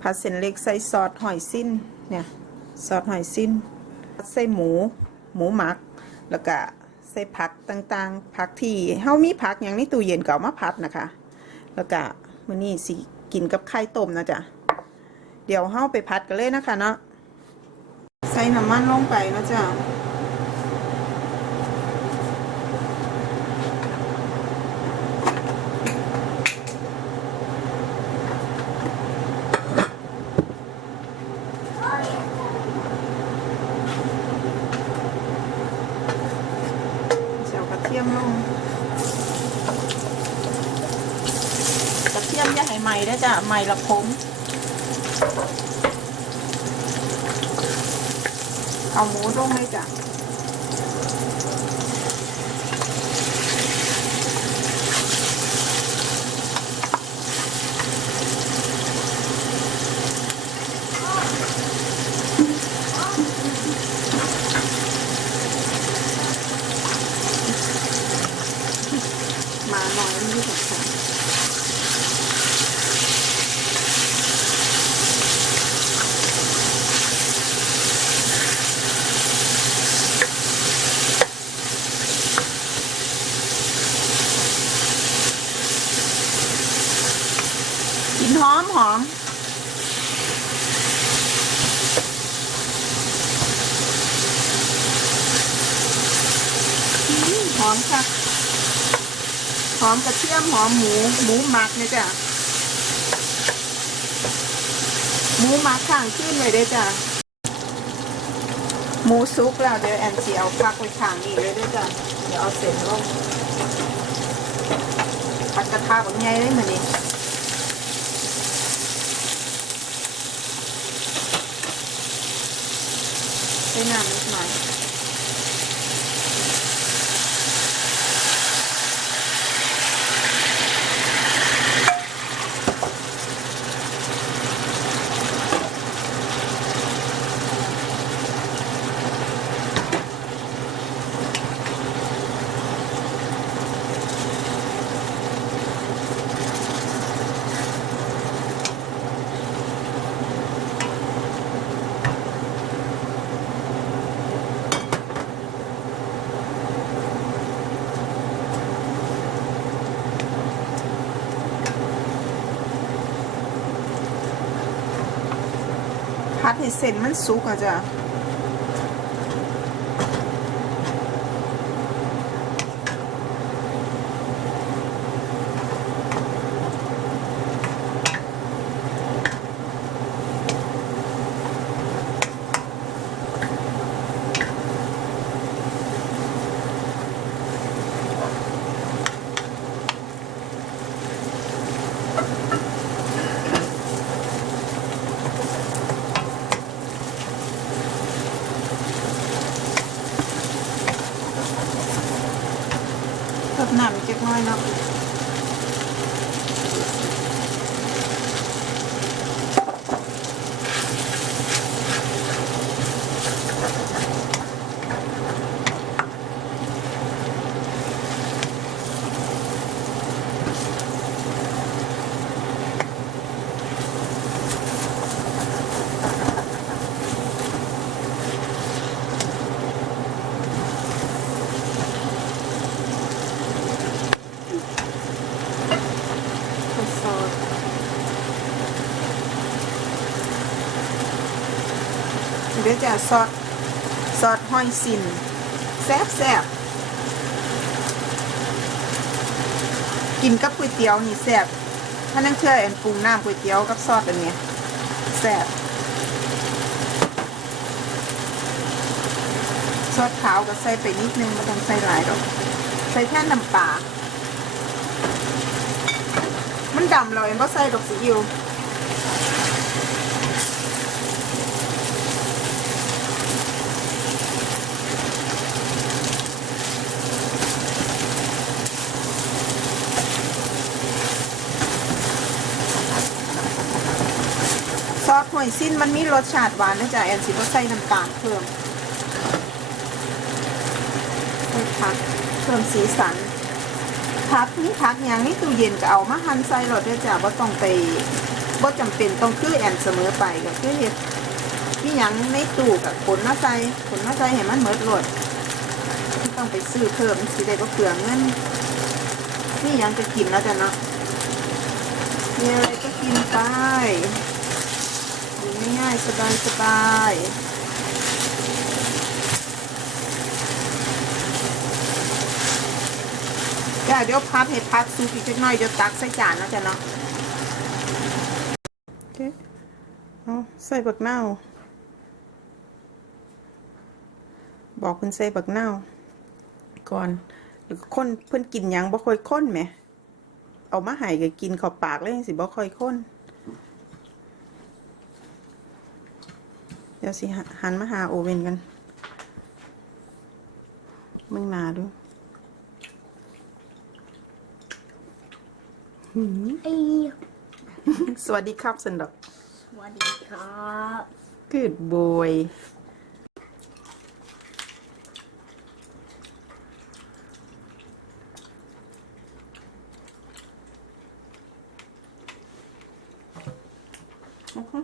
ผัดเส้นเล็กใส่ซอสหอยสิ้นเนี่ยซอสหอยสิ้นใส่หมู หมูหมัก แล้วก็ใส่ผักต่างๆผักที่เฮามีผักอย่างในตู้เย็นก็เอามาผัดนะคะ แล้วก็มื้อนี้สิกินกับไข่ต้มนะจ๊ะเดี๋ยวเฮาไปผัดกันเลยนะคะเนาะใส่น้ำมันลงไปนะจ๊ะ เจียวกระเทียมลงกระเทียมยาให้ใหม่ได้จ้ะใหม่ละคมเอาหมูลงให้จ้ะมาหน่อยมันไม่ถึงค่ะก ลินหอมหอมหอมค่ะหอมกระเทียมหอมหมูหมูหมักเนี่ยจ้ะหมูหมักข้างขึ้นเลยได้จ้ะหมูซุกแล้วเดี๋ยวแอนจีเอาพักไว้ข้างนี้เลยได้จ้ะเดี๋ยวเอาเสร็จลงผัดกระทะแบบไงได้เหมือนนี้ ช้น้ำนิดหน่อย พัดให้เส้นมันสุกอะจ้ะ เพิ่มน้ำอีกเล็กน้อยเนาะ ดี๋ยวจะซอสซอสหอยสินแซ่บแซ่บกินกับก๋วยเตี๋ยวนี่แซ่บถ้านั่งเชื่อแอนปรุงน้ำก๋วยเตี๋ยวกับซอสอันเนี้ยแซ่บซอสขาวก็ใส่ไปนิดนึงไม่ต้องใส่หลายหรอกใส่แค่น้ำปลามันดำเราเองก็ใส่ดอกสีอิว อสหอยสิ้นมันมีรสชาติหวานนะจ๊ะแอนสิก็ใส่น้ำตาลเพิ่มผักเพิ่มสีสันพักนี่พักอย่างนี้ตู้เย็นก็เอามาหั่นใส่รถด้วยจ้ะว่าต้องไปบ่จำเป็นต้องคือแอนเสมอไปก็คือเฮ็ดที่ยังในตู้กับขนมาใส่ขนมาใส่ให้มันหมดโลดไม่ต้องไปซื้อเพิ่มสิได้บ่เปลืองเงินนี่ยังจะกินแล้วจ้ะเนาะมีอะไรก็กินไปายสบายจ้ะเดี๋ยวพัดให้พักซุปอีกจักหน่อยเดี๋ยวตักใส่จานแล้วจ้ะเนาะโอเคเอาใส่บักนาวบอกเพิ่อนใส่บักนาวก่อนหรือคนเพิ่อนกินยังบ่ค่อยข้นแหม เอามาให้ก็กินข้าปากเลยสิบ่ค่อยข้น เดี๋ยวสิหาหันมาหาโอเว่นกัน มึงหนาดูไอ้สวัสดีครับสันดอก สวัสดีครับ Good boy อือฮึ